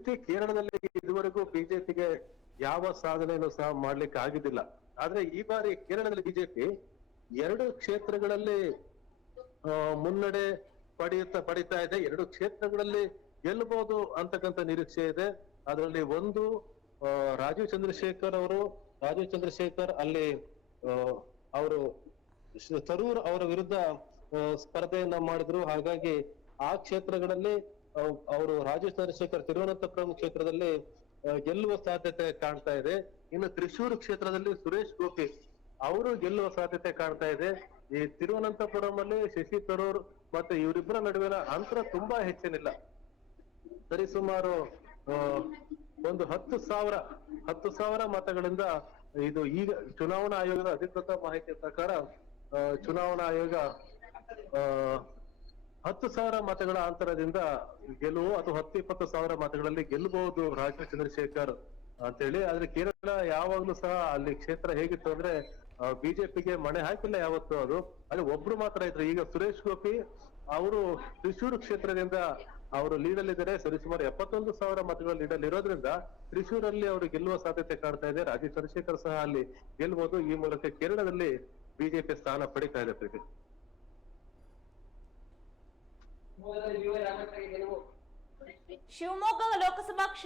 ರೀತಿ ಕೇರಳದಲ್ಲಿ ಇದುವರೆಗೂ ಬಿಜೆಪಿಗೆ ಯಾವ ಸಾಧನೆಯನ್ನು ಸಹ ಮಾಡ್ಲಿಕ್ಕೆ ಆಗಿದ್ದಿಲ್ಲ. ಆದ್ರೆ ಈ ಬಾರಿ ಕೇರಳದಲ್ಲಿ ಬಿಜೆಪಿ 2 ಕ್ಷೇತ್ರಗಳಲ್ಲಿ ಮುನ್ನಡೆ ಪಡಿತಾ ಇದೆ. 2 ಕ್ಷೇತ್ರಗಳಲ್ಲಿ ಗೆಲ್ಲಬಹುದು ಅಂತಕ್ಕಂಥ ನಿರೀಕ್ಷೆ ಇದೆ. ಅದರಲ್ಲಿ ಒಂದು ರಾಜೀವ್ ಚಂದ್ರಶೇಖರ್ ಅಲ್ಲಿ ಅವರು ತರೂರ್ ಅವರ ವಿರುದ್ಧ ಸ್ಪರ್ಧೆಯನ್ನ ಮಾಡಿದ್ರು. ಹಾಗಾಗಿ ಆ ಕ್ಷೇತ್ರಗಳಲ್ಲಿ ಅವರು ರಾಜೀವ್ ಚಂದ್ರಶೇಖರ್ ತಿರುವನಂತಪುರಂ ಕ್ಷೇತ್ರದಲ್ಲಿ ಗೆಲ್ಲುವ ಸಾಧ್ಯತೆ ಕಾಣ್ತಾ ಇದೆ. ಇನ್ನು ತ್ರಿಶೂರ್ ಕ್ಷೇತ್ರದಲ್ಲಿ ಸುರೇಶ್ ಗೋಪಿ ಅವರು ಗೆಲ್ಲುವ ಸಾಧ್ಯತೆ ಕಾಣ್ತಾ ಇದೆ. ಈ ತಿರುವನಂತಪುರಂ ಅಲ್ಲಿ ಶಶಿ ತರೂರ್ ಮತ್ತೆ ಇವರಿಬ್ಬರ ನಡುವಿನ ಅಂತರ ತುಂಬಾ ಹೆಚ್ಚೇನಿಲ್ಲ. ಸರಿಸುಮಾರು ಒಂದು 10,000 ಮತಗಳಿಂದ ಇದು ಈಗ ಚುನಾವಣಾ ಆಯೋಗದ ಅಧಿಕೃತ ಮಾಹಿತಿಯ ಪ್ರಕಾರ ಚುನಾವಣಾ ಆಯೋಗ 10,000 ಮತಗಳ ಅಂತರದಿಂದ ಗೆಲುವು ಅಥವಾ 10-20 ಸಾವಿರ ಮತಗಳಲ್ಲಿ ಗೆಲ್ಲಬಹುದು ರಾಜೀವ್ ಚಂದ್ರಶೇಖರ್ ಅಂತೇಳಿ. ಆದ್ರೆ ಕೇರಳ ಯಾವಾಗ್ಲೂ ಸಹ ಅಲ್ಲಿ ಕ್ಷೇತ್ರ ಹೇಗಿತ್ತು ಅಂದ್ರೆ ಬಿಜೆಪಿಗೆ ಮಣೆ ಹಾಕಿಲ್ಲ ಯಾವತ್ತು. ಅದು ಅಲ್ಲಿ ಒಬ್ರು ಮಾತ್ರ ಇದ್ರು. ಈಗ ಸುರೇಶ್ ಗೋಪಿ ಅವರು ತ್ರಿಶೂರ್ ಕ್ಷೇತ್ರದಿಂದ ಅವರು ಲೀಡಲ್ಲಿದ್ದಾರೆ. ಸರಿಸುಮಾರು 71,000 ಮತಗಳ ಲೀಡಲ್ಲಿ ಇರೋದ್ರಿಂದ ತ್ರಿಶೂರಲ್ಲಿ ಅವರು ಗೆಲ್ಲುವ ಸಾಧ್ಯತೆ ಕಾಣ್ತಾ ಇದೆ. ರಾಜೀವ್ ಚಂದ್ರಶೇಖರ್ ಸಹ ಅಲ್ಲಿ ಗೆಲ್ಬಹುದು. ಈ ಮೂಲಕ ಕೇರಳದಲ್ಲಿ ಬಿಜೆಪಿ ಸ್ಥಾನ ಪಡಿತಾ ಇದೆ. ಪ್ರೀತಿ, ಶಿವಮೊಗ್ಗ ಲೋಕಸಭಾ